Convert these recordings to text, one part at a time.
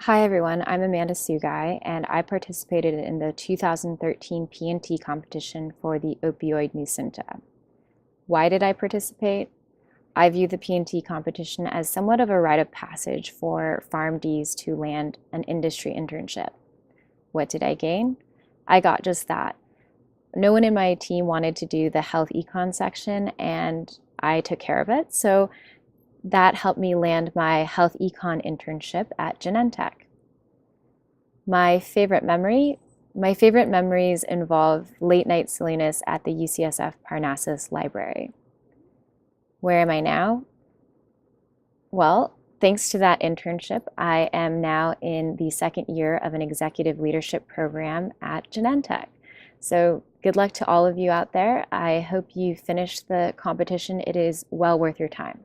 Hi everyone, I'm Amanda Sugai, and I participated in the 2013 P&T competition for the opioid Nucynta. Why did I participate? I view the P&T competition as somewhat of a rite of passage for PharmDs to land an industry internship. What did I gain? I got just that. No one in my team wanted to do the health econ section, and I took care of it, so that helped me land my health econ internship at Genentech. My favorite memories involve late night silliness at the UCSF Parnassus Library. Where am I now? Well, thanks to that internship, I am now in the second year of an executive leadership program at Genentech. So good luck to all of you out there. I hope you finish the competition. It is well worth your time.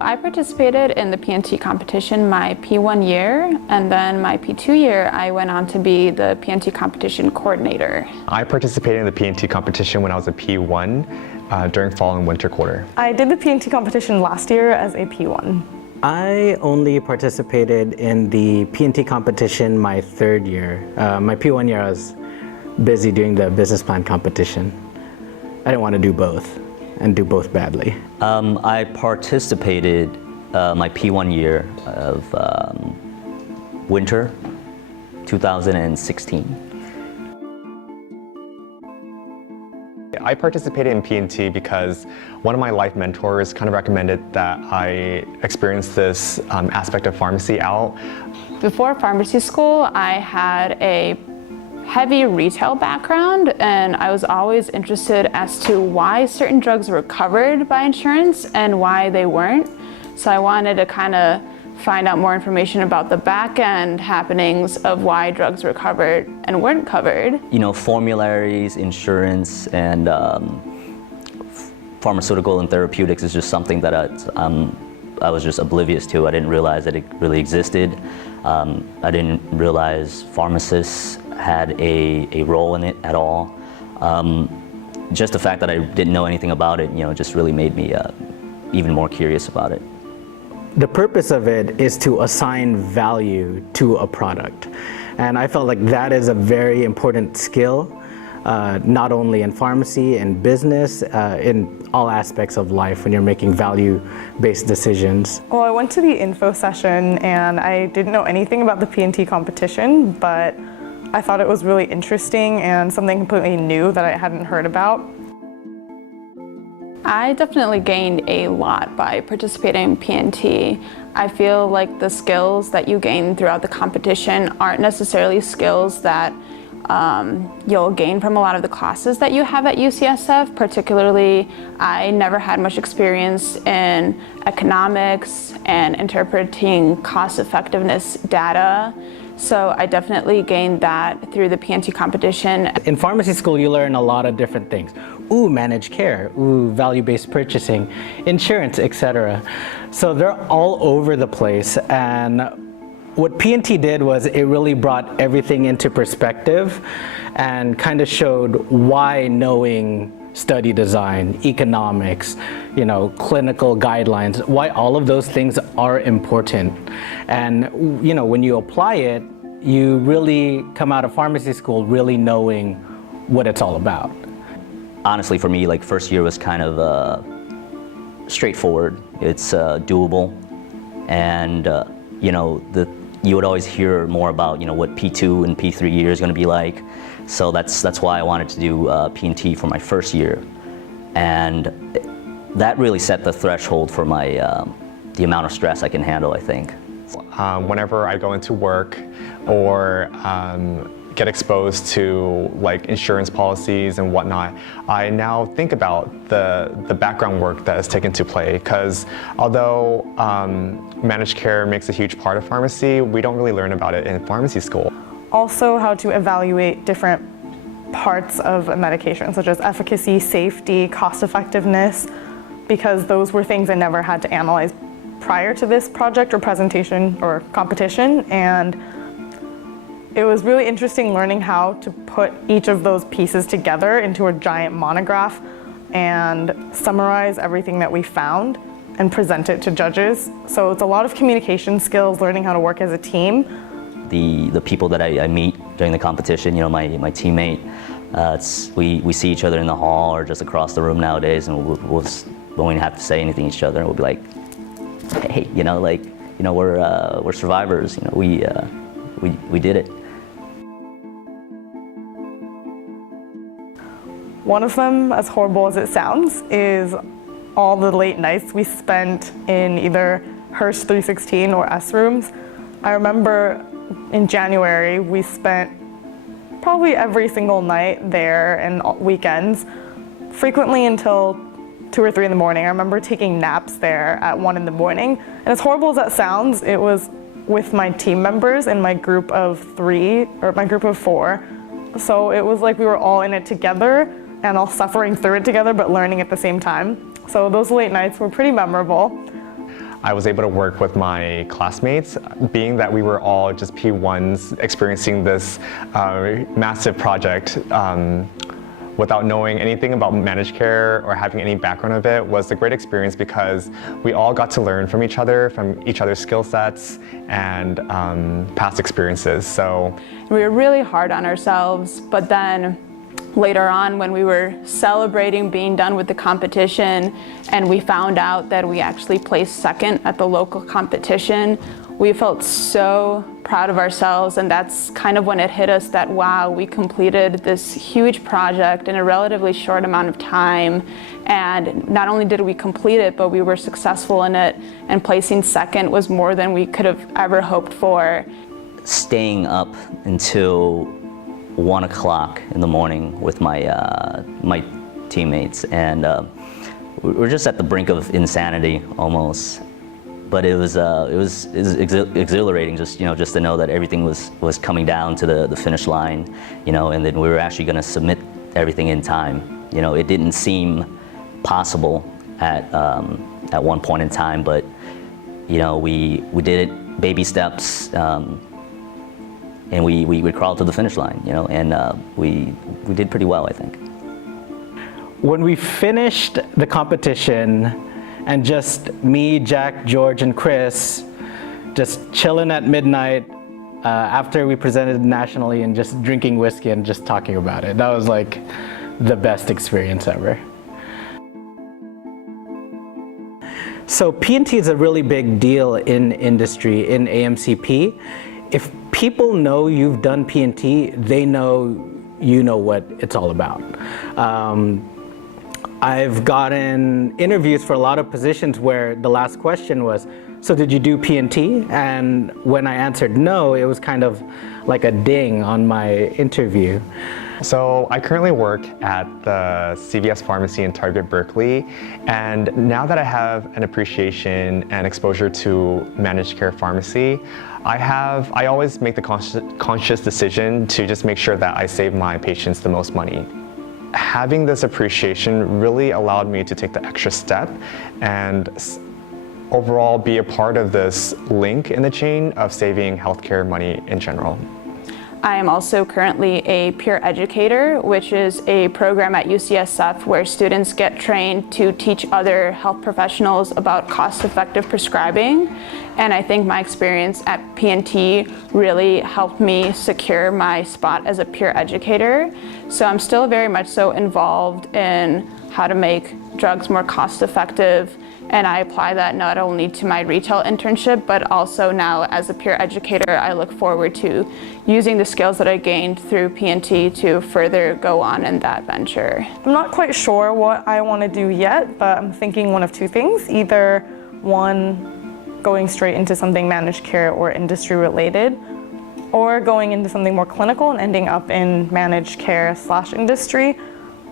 I participated in the P&T competition my P1 year, and then my P2 year I went on to be the P&T competition coordinator. I participated in the P&T competition when I was a P1 during fall and winter quarter. I did the P&T competition last year as a P1. I only participated in the P&T competition my third year. My P1 year I was busy doing the business plan competition. I didn't want to do both and do both badly. I participated my P1 year of winter 2016. I participated in P&T because one of my life mentors kind of recommended that I experience this aspect of pharmacy out. Before pharmacy school, I had a heavy retail background, and I was always interested as to why certain drugs were covered by insurance and why they weren't. So I wanted to kind of find out more information about the back end happenings of why drugs were covered and weren't covered. You know, formularies, insurance, and pharmaceutical and therapeutics is just something that I was just oblivious to. I didn't realize that it really existed. I didn't realize pharmacists had a role in it at all. Just the fact that I didn't know anything about it, just really made me even more curious about it. The purpose of it is to assign value to a product. And I felt like that is a very important skill, not only in pharmacy, in business, in all aspects of life when you're making value-based decisions. Well, I went to the info session and I didn't know anything about the P&T competition, but I thought it was really interesting and something completely new that I hadn't heard about. I definitely gained a lot by participating in P&T. I feel like the skills that you gain throughout the competition aren't necessarily skills that you'll gain from a lot of the classes that you have at UCSF. Particularly, I never had much experience in economics and interpreting cost effectiveness data. So I definitely gained that through the P&T competition. In pharmacy school, you learn a lot of different things. Ooh, managed care, ooh, value-based purchasing, insurance, etc. So they're all over the place, and what P&T did was it really brought everything into perspective and kind of showed why knowing study design, economics, clinical guidelines, why all of those things are important. And when you apply it, you really come out of pharmacy school really knowing what it's all about. Honestly, for me, first year was kind of straightforward. It's doable, and you would always hear more about what P2 and P3 year is going to be like. So that's why I wanted to do P&T for my first year, and that really set the threshold for my the amount of stress I can handle, I think. Whenever I go into work or get exposed to insurance policies and whatnot, I now think about the background work that is taken to play, because although managed care makes a huge part of pharmacy, we don't really learn about it in pharmacy school. Also, how to evaluate different parts of a medication, such as efficacy, safety, cost effectiveness, because those were things I never had to analyze prior to this project or presentation or competition, and it was really interesting learning how to put each of those pieces together into a giant monograph and summarize everything that we found and present it to judges. So it's a lot of communication skills, learning how to work as a team. The people that I meet during the competition, my teammate, we see each other in the hall or just across the room nowadays, and we won't have to say anything to each other, and we'll be like, hey, we're survivors. We did it. One of them, as horrible as it sounds, is all the late nights we spent in either Hearst 316 or S rooms. I remember in January we spent probably every single night there and weekends, frequently until 2 or 3 in the morning. I remember taking naps there at 1 in the morning. And as horrible as that sounds, it was with my team members in my group of 3 or my group of 4. So it was like we were all in it together and all suffering through it together, but learning at the same time. So those late nights were pretty memorable. I was able to work with my classmates, being that we were all just P1s experiencing this massive project without knowing anything about managed care or having any background of it was a great experience because we all got to learn from each other's skill sets and past experiences. So we were really hard on ourselves, but then later on when we were celebrating being done with the competition and we found out that we actually placed second at the local competition, we felt so proud of ourselves, and that's kind of when it hit us that wow, we completed this huge project in a relatively short amount of time, and not only did we complete it, but we were successful in it, and placing second was more than we could have ever hoped for. Staying up until 1 o'clock in the morning with my teammates, and we're just at the brink of insanity almost. But it was exhilarating just to know that everything was coming down to the finish line, and then we were actually going to submit everything in time. It didn't seem possible at one point in time, but we did it, baby steps. And we crawled to the finish line, and we did pretty well, I think. When we finished the competition, and just me, Jack, George, and Chris, just chilling at midnight after we presented nationally and just drinking whiskey and just talking about it. That was like the best experience ever. So P&T is a really big deal in industry, in AMCP. If people know you've done P&T, they know you know what it's all about. I've gotten interviews for a lot of positions where the last question was, so did you do P&T? And when I answered no, it was kind of like a ding on my interview. So I currently work at the CVS Pharmacy in Target Berkeley, and now that I have an appreciation and exposure to managed care pharmacy, I always make the conscious decision to just make sure that I save my patients the most money. Having this appreciation really allowed me to take the extra step and overall be a part of this link in the chain of saving healthcare money in general. I am also currently a peer educator, which is a program at UCSF where students get trained to teach other health professionals about cost-effective prescribing. And I think my experience at P&T really helped me secure my spot as a peer educator. So I'm still very much so involved in how to make drugs more cost-effective, and I apply that not only to my retail internship, but also now as a peer educator, I look forward to using the skills that I gained through P&T to further go on in that venture. I'm not quite sure what I want to do yet, but I'm thinking one of two things. Either one, going straight into something managed care or industry related, or going into something more clinical and ending up in managed care / industry.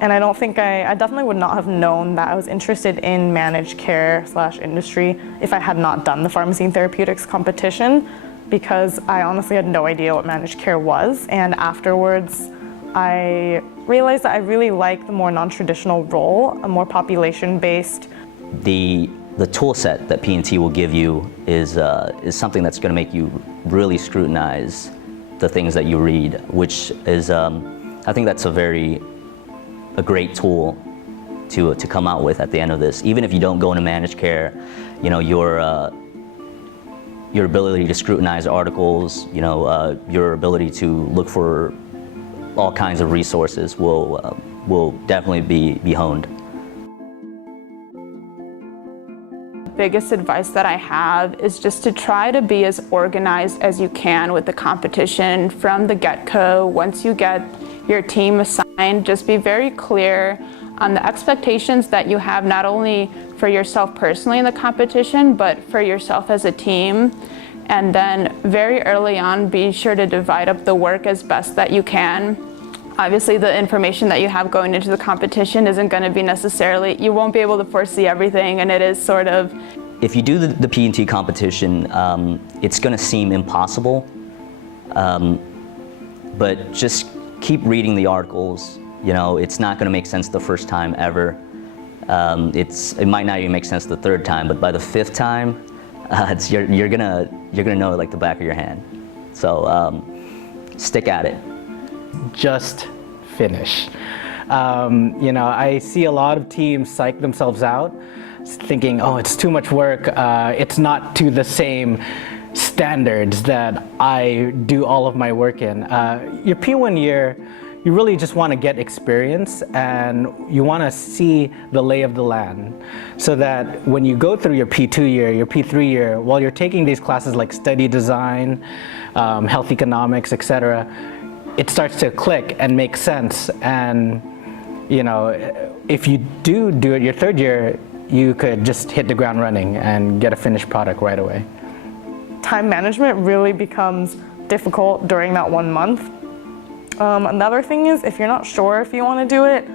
And I don't think I definitely would not have known that I was interested in managed care / industry if I had not done the pharmacy and therapeutics competition, because I honestly had no idea what managed care was. And afterwards, I realized that I really like the more non-traditional role, a more population-based. The tool set that P&T will give you is something that's going to make you really scrutinize the things that you read, which is, I think that's a great tool to come out with at the end of this. Even if you don't go into managed care, you know, your ability to scrutinize articles, you know, your ability to look for all kinds of resources will definitely be honed. Biggest advice that I have is just to try to be as organized as you can with the competition from the get-go. Once you get your team assigned, just be very clear on the expectations that you have, not only for yourself personally in the competition, but for yourself as a team. And then very early on, be sure to divide up the work as best that you can. Obviously, the information that you have going into the competition isn't going to be necessarily, you won't be able to foresee everything, and it is sort of... If you do the P&T competition, it's going to seem impossible, but just keep reading the articles. You know, it's not going to make sense the first time ever. It might not even make sense the third time, but by the fifth time, you're gonna know it like the back of your hand. So stick at it. Just finish. You know, I see a lot of teams psych themselves out, thinking, oh, it's too much work. It's not to the same standards that I do all of my work in. Your P1 year, you really just want to get experience, and you want to see the lay of the land, so that when you go through your P2 year, your P3 year, while you're taking these classes like study design, health economics, etc., it starts to click and make sense. And you know, if you do it your third year, you could just hit the ground running and get a finished product right away. Time management really becomes difficult during that 1 month. Another thing is, if you're not sure if you want to do it,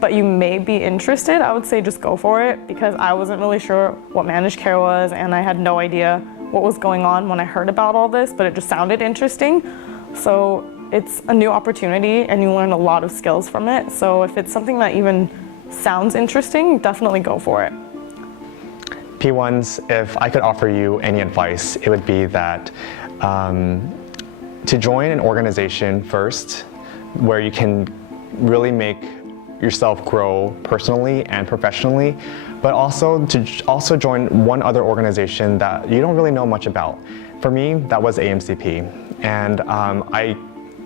but you may be interested, I would say just go for it, because I wasn't really sure what managed care was, and I had no idea what was going on when I heard about all this, but it just sounded interesting. So it's a new opportunity, and you learn a lot of skills from it. So if it's something that even sounds interesting, definitely go for it. P1s, if I could offer you any advice, it would be that to join an organization first where you can really make yourself grow personally and professionally, but also to join one other organization that you don't really know much about. For me, that was AMCP. And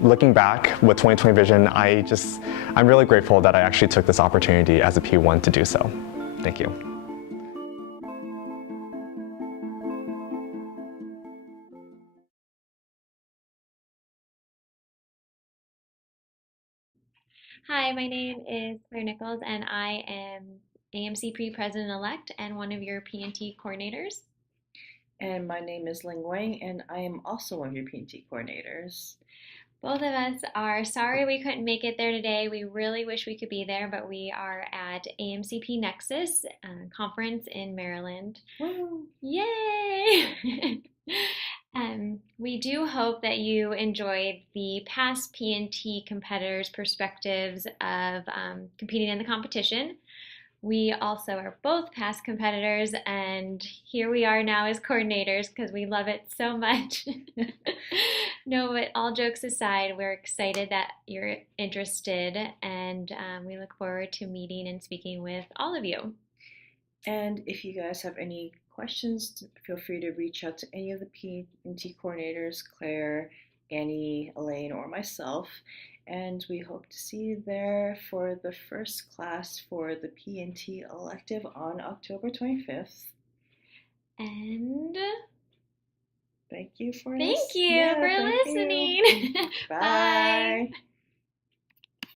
looking back with 2020 Vision, I'm really grateful that I actually took this opportunity as a P1 to do so. Thank you. Hi, my name is Claire Nichols, and I am AMCP President-elect and one of your P&T coordinators. And my name is Ling Wang, and I am also one of your P&T coordinators. Both of us are sorry we couldn't make it there today. We really wish we could be there, but we are at AMCP Nexus conference in Maryland. Woo! Yay! We do hope that you enjoyed the past P&T competitors' perspectives of competing in the competition. We also are both past competitors, and here we are now as coordinators because we love it so much. No, but all jokes aside, we're excited that you're interested, and we look forward to meeting and speaking with all of you. And if you guys have any questions, feel free to reach out to any of the P&T coordinators, Claire, Annie, Elaine, or myself. And we hope to see you there for the first class for the P&T elective on October 25th. And thank you for listening. Bye.